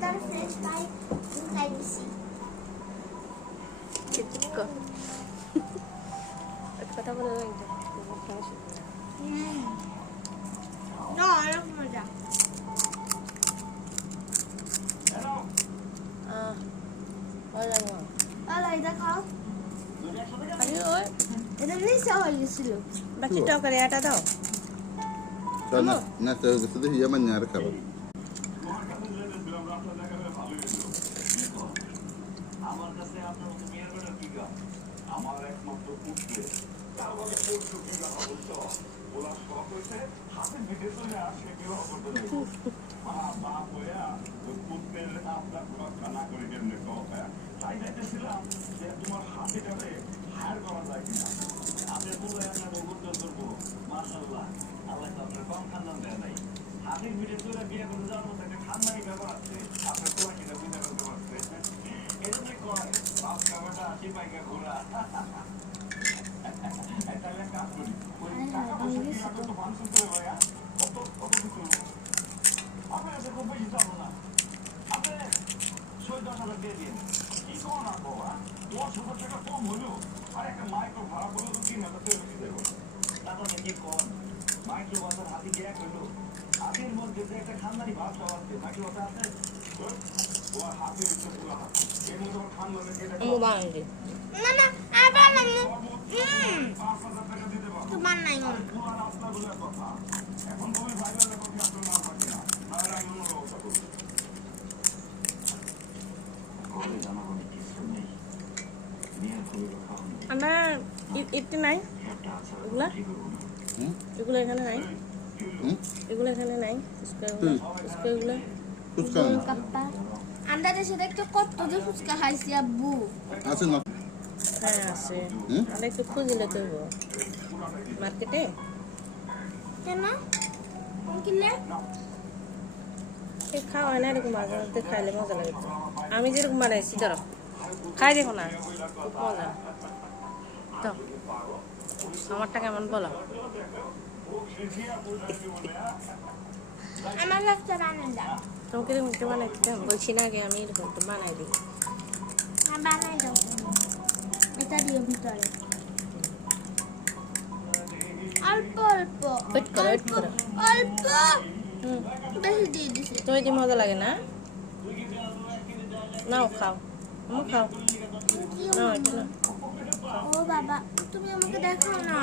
ভিতরে French fry ঢুকাই দিছি। কথা বলে লাগবে না অনেক মজা। ভালো এটা খাও। এটা নিচে হয়ে গেছিল। বাকি তরকারি আটা দাও না না তো শুধু ইয়া মানে আর খাবো আমার কাছে আপনার মতো মেয়ের বেটা কি গাছ আমার একমাত্র পুত্রে তার বলে পড়ছো কি গাছ বলছো ওরা শখ হয়েছে হাতে ভিটে চলে আসে বিবাহ করতে যাবো মা বাপ হইয়া ওই পুত্রের আপনার রক্ষা না করে কেমনে কথা তাই দেখেছিলাম যে তোমার হাতে কাটে হায়ার করা যায় কিনা হাতে বলে আপনার বন্ধু করবো মাশাল্লাহ আল্লাহ তো আপনার কম খান্দান দেয় নাই হাতের ভিটে চলে বিয়ে করতে যাওয়ার মতো একটা খান্দানি ব্যাপার আছে আপনার তোমার কিনা বুঝতে করতে পারছে এজন্য কয় বাপ কামাটা আসি পাইকা ঘোরা তাহলে কাজ করি ওই টাকা পয়সা কি রাখো তো মানুষ করে ভাইয়া কত কিছু আপনি এত খুব বেশি যাবো না আপনি 10,000 দিয়ে দিন কি কোন না বাবা 10,000 টাকা কম হলো আর একটা মাইক্রো ভাড়া বলে তো 3,000 টাকা বেশি দেবো তারপরে কি কম মাইক্রো বাজার হাতি কি এক হইলো হাতির মধ্যে যে একটা খানদানি ভাব আছে মাইক্রো বাজার আছে ও হাতি হচ্ছে পুরো হাতি এর মধ্যে খানদানি যেটা না না আবার না তোমার নাই মন। এখন তুমি বাইরে কথা আপনার না পারি না আর আমি অন্য ব্যবস্থা করব করে জানাবো কিছু নেই নিয়ে খুলে খাওয়া আমরা ইটটি নাই এগুলা এগুলো এখানে নাই এগুলো এখানে নাই এগুলো ফুচকা কাপ্পা আমরা দেশে দেখতে কত যে ফুচকা খাইছি আব্বু। আছে না হ্যাঁ আছে আমরা একটু খুঁজলে তো মার্কেটে কেন কিনলে খাওয়া হয় না এরকম মাঝে মধ্যে খাইলে মজা লাগে তো। আমি যেরকম বানাইছি ধরো খাই দেখো না খুব মজা তো আমারটা কেমন বলো আমার একটা বানাই দাও। তোমাকে এরকম একটা বানাইতে বলছি না আগে আমি এরকম একটু বানাই দিই বানাই দাও এটা দিও ভিতরে অল্প অল্প ওয়েট করো অল্প বেশি দিয়ে দিছে। তো এই যে মজা লাগে না নাও খাও আমি খাও নাও এটা না ও বাবা তুমি আমাকে দেখো না।